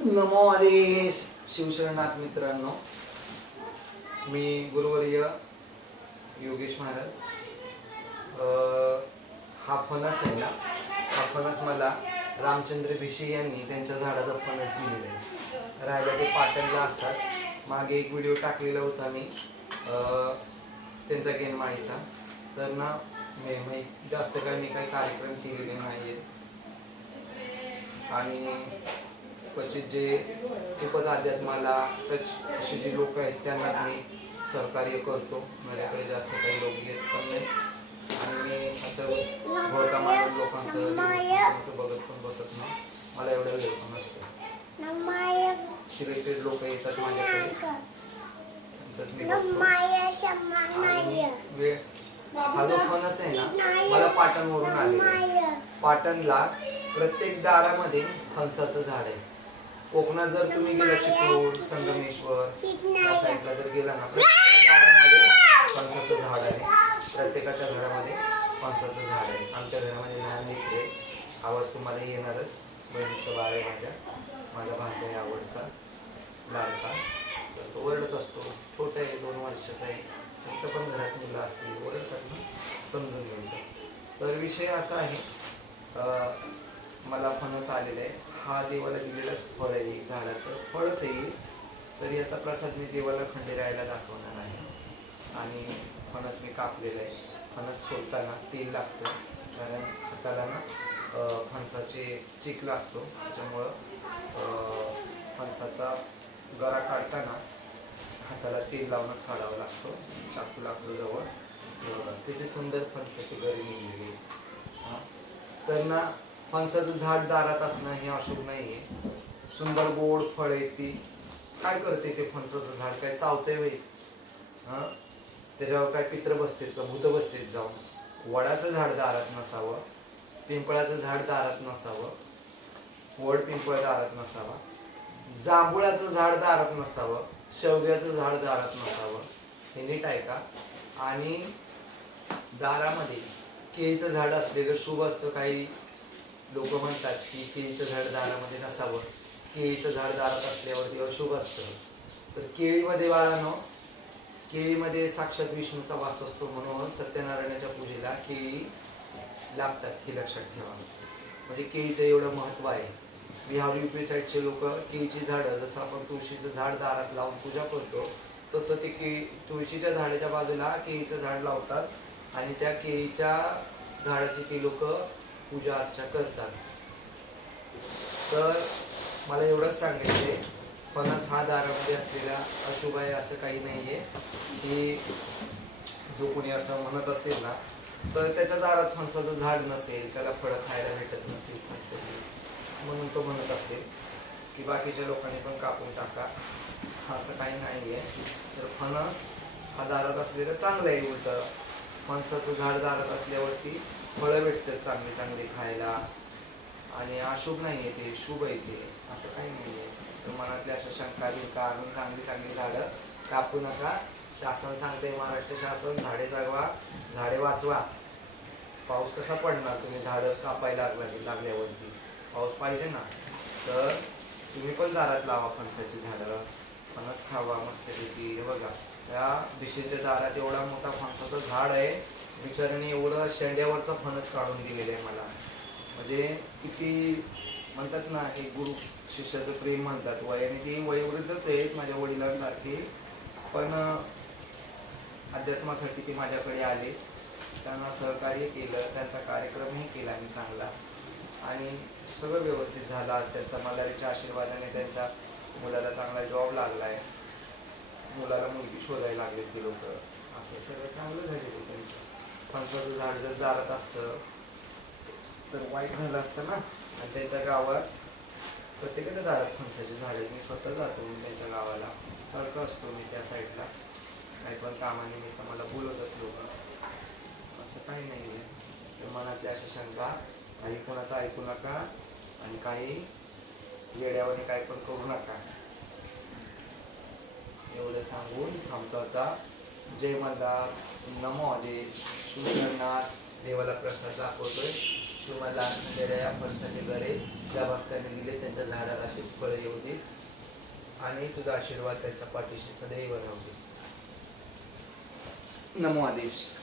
नमो आदेश शिवशरणात मित्रांनो मी गुरुवर्य योगेश महाराज. हा फणस आहे ना हा फणस मला रामचंद्र भिशे यांनी त्यांच्या झाडाचा फणस दिलेला आहे. राहायला ते पाटणला असतात. मागे एक व्हिडिओ टाकलेला होता मी. त्यांचा गेनमाळीचा. तर ना मी जास्त काही मी काही कार्यक्रम केलेले नाही आहेत आणि क्वचित जे खूपच अध्यात्माला टच असे जे लोक आहेत त्यांना मी सहकार्य करतो. माझ्याकडे जास्त काही लोक येत पण नाही. आणि मी असं घोळका मारून लोकांचं बघत पण बसत नाही. मला एवढा वेळ पण नसतो. सिलेक्टेड लोक येतात माझ्याकडे. वेळ हा जो फणस आहे ना मला पाटणवरून आलेला आहे. पाटणला प्रत्येक दारामध्ये फणसाचं झाड आहे. कोकणात जर तुम्ही गेला चिपळूण संगमेश्वर या साईडला जर गेला ना प्रत्येक दारामध्ये फणसाचं झाड आहे. प्रत्येकाच्या घरामध्ये फणसाचं झाड आहे. आमच्या घरामध्ये लहान मित्र आहे आवाज तुम्हाला येणारच. बहिणीचं बाळ आहे माझ्या. माझा भाचा आहे आवडचा. लाडका. तर तो ओरडत असतो. छोटा आहे दोन वर्षाचा आहे. फक्त पण घरात मुलं असतील ओरडतात ना समजून घ्यायचं. तर विषय असा आहे मला फणस आलेला आहे. हा देवाला दिलेला फळ आहे झाडाचं फळच येईल तर याचा प्रसाद मी देवाला खंडेरायला दाखवणार आहे. आणि फणस मी कापलेला आहे. फणस सोडताना तेल लागतं. कारण हाताला ना फणसाचे चिक लागतो. त्याच्यामुळं फणसाचा गरा काढताना हाताला तेल लावूनच काढावं लागतो. चाकू लागतो जवळ. तिथे सुंदर फणसाची गरी निघलेली तर ना फणसाचं झाड दारात असणं हे अशुभ नाही आहे सुंदर गोड फळ आहेत ती. काय करते ते फणसाचं झाड? काय चावतंय वय हा? त्याच्यावर काय पित्र बसतेत का? भूत बसतेत जाऊन. वडाचं झाड दारात नसावं. पिंपळाचं झाड दारात नसावं. वड पिंपळ दारात नसावा. जांभुळाचं झाड दारात नसावं. शेवग्याचं झाड दारात नसावं. हे नीट आहे का आणि दारामध्ये केळीचं झाड असलेलं शुभ असतं काही. लोक म्हणतात की केळीचं झाड दारामध्ये नसावं. केळीचं झाड दारात असल्यावरती शुभ असतं. तर केळीमध्ये बाळानो केळीमध्ये साक्षात विष्णूचा वास असतो म्हणून सत्यनारायणाच्या पूजेला केळी लागतात हे लक्षात ठेवा. म्हणजे केळीचं एवढं महत्त्व आहे. बिहार युपी साईडचे लोक केळीची झाडं जसं आपण तुळशीचं झाड दारात लावून पूजा करतो तसं ते केळी तुळशीच्या झाडाच्या बाजूला केळीचं झाड लावतात आणि त्या केळीच्या झाडाची ती लोक पूजा अर्चा करतात. तर मला एवढंच सांगायचं आहे फणस हा दारामध्ये असलेला अशुभ आहे असं काही नाही आहे की जो कोणी असं म्हणत असेल ना तर त्याच्या दारात फणसाचं झाड नसेल त्याला फळं खायला भेटत नसतील फणसाची म्हणून तो म्हणत असेल की बाकीच्या लोकांनी पण कापून टाका. असं काही नाही आहे तर फणस हा दारात असलेलं चांगलं आहे उलटं. फणसाचं झाड दारात असल्यावरती फळं भेटतात चांगली चांगली खायला. आणि अशुभ नाही आहे ते शुभ आहे ते. असं काही नाही आहे तर मनातल्या अशा शंका बिंका आणून चांगली चांगली झाडं कापू नका. शासन सांगते महाराष्ट्र शासन झाडे जगवा झाडे वाचवा. पाऊस कसा पडणार? तुम्ही झाडं कापायला लागला लागल्यावरती. पाऊस पाहिजे ना. तर तुम्ही पण दारात लावा फणसाची झाडं. फणस खावा मस्तपैकी. हे बघा. त्या भिशीच्या दारात एवढा मोठा फणसाचं झाड आहे. बिचाऱ्याने एवढं शेंड्यावरचा फणस काढून दिलेलं आहे मला. म्हणजे किती म्हणतात ना एक गुरु शिष्याचं प्रेम म्हणतात. वयाने ती वयोवृद्धच आहेत माझ्या वडिलांसारखी. पण अध्यात्मासाठी ते माझ्याकडे आले. त्यांना सहकार्य केलं त्यांचा कार्यक्रमही केला मी चांगला. आणि सगळं व्यवस्थित झालं. त्यांचा मलारीच्या आशीर्वादाने त्यांच्या मुलाला चांगला जॉब लागला आहे मुलाला मुलगी शोधायला लागले ते लोक. असं सगळं चांगलं झालेलं त्यांचं. फणसाचं झाड जर दारात असतं तर वाईट झालं असतं ना. आणि त्यांच्या गावात प्रत्येकाच्या दारात फणसाची झाडे मी स्वतः जातो मी त्यांच्या गावाला. सारखं असतो मी त्या साईडला. काही पण कामानिमित्त मला बोलवतात लोक. असं काही नाही आहे. तर मनातल्या अशा शंका काही कोणाचं ऐकू नका आणि काही येड्यावर काही पण करू नका. एवढं सांगून थांबतो आता. जय मल्हार. नमो आदेश शिवजगन्नाथ देवाला प्रसाद दाखवतोय. शिव मला या फणसाचे गरे ज्या भक्तांनी दिले. त्यांच्या झाडाला अशीच फळं येऊ दे. आणि तुझा आशीर्वाद त्याच्या पाठीशी सदैव राहू दे. नमो आदेश.